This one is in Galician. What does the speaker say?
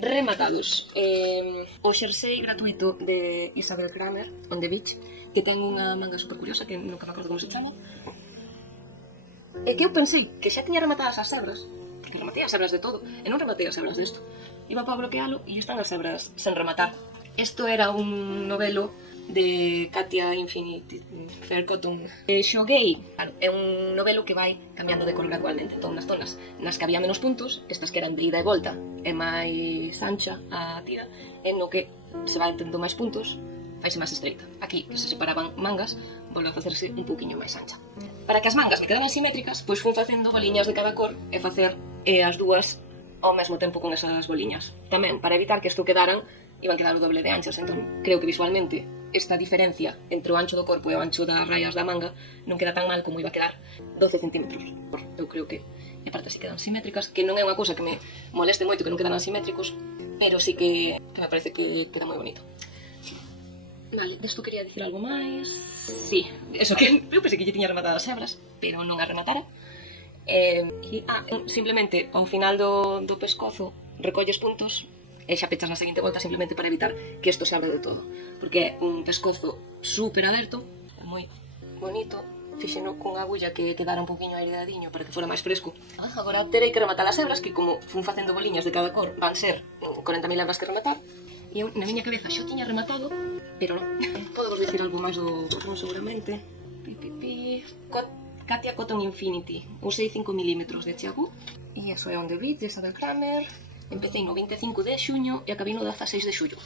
Rematados, o xersei gratuito de Isabel Kramer, On the Beach, que ten unha manga super curiosa que nunca me acordo como se chama, e que eu pensei que xa tiña rematadas as hebras, porque rematei as hebras de todo, e non rematei as hebras desto. Iba para bloquealo e están as hebras sen rematar. Isto era un novelo de Katia Infinite Fair Cotton. Xoguei, claro, é un novelo que vai cambiando de cor gradualmente. Entón, nas zonas nas que había menos puntos, estas que eran de ida e volta, é máis ancha a tira, e no que se vai tendo máis puntos, faise máis estreita. Aquí, que se separaban mangas, volve a facerse un pouquiño máis ancha. Para que as mangas me quedaran simétricas, pois fun facendo boliñas de cada cor e facer as dúas ao mesmo tempo con esas boliñas. Tamén, para evitar que isto quedaran, iban quedar o doble de anchas, entón creo que visualmente esta diferencia entre o ancho do corpo e o ancho das raias da manga non queda tan mal como iba a quedar 12 centímetros. Eu creo que e aparte así quedan simétricas, que non é unha cousa que me moleste moito que non quedan simétricos, pero sí que me parece que queda moi bonito. Vale, desto quería dicir algo máis. Sí, eso que eu pensei que lle tiña rematadas as hebras, pero non as rematara. Simplemente ao final do pescozo recolles puntos e xa pechas na seguinte volta simplemente para evitar que isto se abra de todo, porque é un pescozo super aberto, é moi bonito. Fixeno con agulla que quedara un poquinho aireadiño para que fora máis fresco. Agora terei que rematar as hebras, que como fun facendo boliñas de cada cor van ser 40.000 hebras que rematar, e eu na miña cabeza xa tiña rematado, pero non. Podo vos dicir algo máis do horno seguramente. Katia Cotton Infinity, usei 5 mm de Chiagu, e iso é On the Beach de Isabel Kramer. Empecé no 25 de xuño e acabei no 16 de xullo.